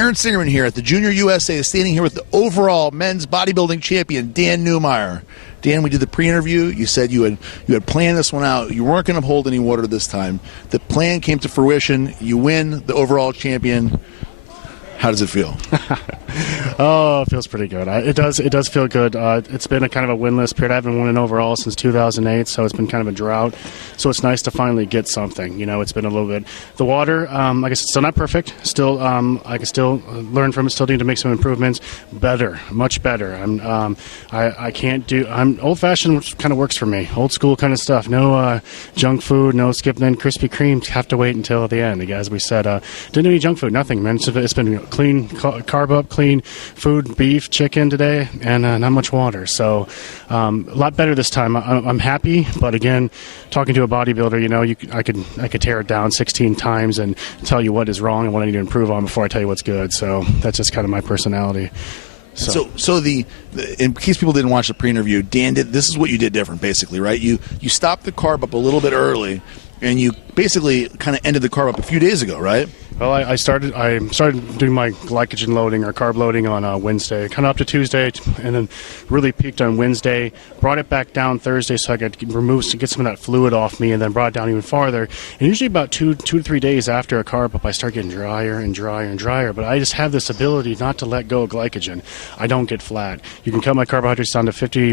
Aaron Singerman here at the Junior USA is standing here with the overall men's bodybuilding champion, Dan Newmire. Dan, we did the pre-interview. You said you had planned this one out. You weren't going to hold any water this time. The plan came to fruition. You win the overall champion. How does it feel? Oh, it feels pretty good. It does feel good. It's been a kind of a winless period. I haven't won an overall since 2008, so it's been kind of a drought. So it's nice to finally get something. You know, it's been a little bit. The water, like I said, still not perfect. Still, I can still learn from it. Still need to make some improvements. Better, much better. I can't do. Old-fashioned, which kind of works for me. Old school kind of stuff. No junk food. No skipping in Krispy Kreme. Have to wait until the end. As we said, didn't do any junk food. Nothing, man. It's been clean carb up, clean food, beef, chicken today, and not much water. So a lot better this time. I'm happy, but again, talking to a bodybuilder, you know, I could tear it down 16 times and tell you what is wrong and what I need to improve on before I tell you what's good. So that's just kind of my personality. So in case people didn't watch the pre-interview, Dan this is what you did different, basically, right? You stopped the carb up a little bit early, and you basically kind of ended the carb up a few days ago, right? Well, I started doing my glycogen loading or carb loading on Wednesday, kind of up to Tuesday, and then really peaked on Wednesday. Brought it back down Thursday so I could get some of that fluid off me, and then brought it down even farther. And usually about two to 3 days after a carb up, I start getting drier and drier and drier. But I just have this ability not to let go of glycogen. I don't get flat. You can cut my carbohydrates down to 50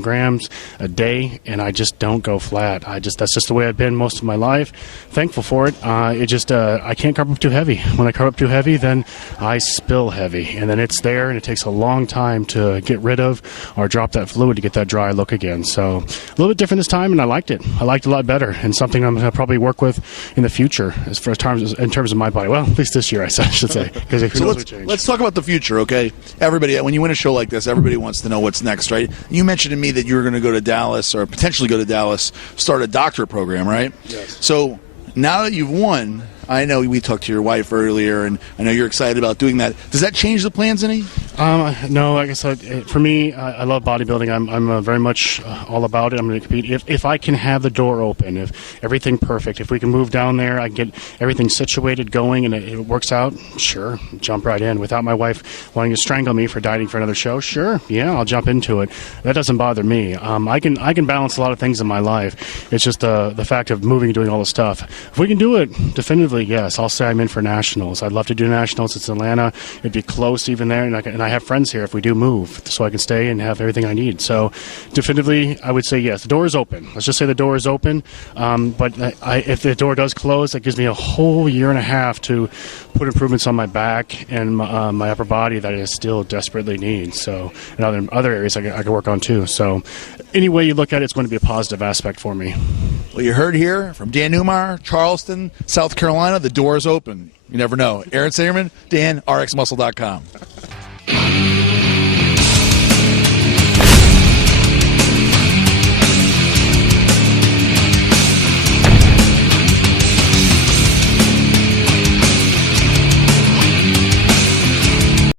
grams a day, and I just don't go flat. That's just the way I've been most of my life. Thankful for it. I can't carb up too heavy. When I carb up too heavy, then I spill heavy, and then it's there, and it takes a long time to get rid of or drop that fluid to get that dry look again. So a little bit different this time, and I liked it. I liked it a lot better, and something I'm going to probably work with in the future in terms of my body. Well, at least this year, I should say, because who knows what change. Let's talk about the future, okay? Everybody, when you win a show like this, everybody wants to know what's next, right? You mentioned to me that you were going to go to Dallas, or potentially go to Dallas, start a doctorate program, right? Yes. So now that you've won, I know we talked to your wife earlier, and I know you're excited about doing that. Does that change the plans any? No, like I said, for me, I love bodybuilding. I'm very much all about it. I'm going to compete. If I can have the door open, if everything perfect, if we can move down there, I get everything situated, going, and it works out, sure, jump right in. Without my wife wanting to strangle me for dieting for another show, sure, yeah, I'll jump into it. That doesn't bother me. I can balance a lot of things in my life. It's just the fact of moving and doing all the stuff. If we can do it, definitively, yes, I'll say I'm in for nationals. I'd love to do nationals. It's Atlanta. It'd be close even there, and I have friends here if we do move, so I can stay and have everything I need. So definitively, I would say yes. The door is open. Let's just say the door is open. But if the door does close, that gives me a whole year and a half to put improvements on my back and my upper body that I still desperately need. So and other areas I can work on too. So any way you look at it, it's going to be a positive aspect for me. Well, you heard here from Dan Newmire, Charleston, South Carolina. The door is open. You never know. Aaron Singerman, Dan, RxMuscle.com.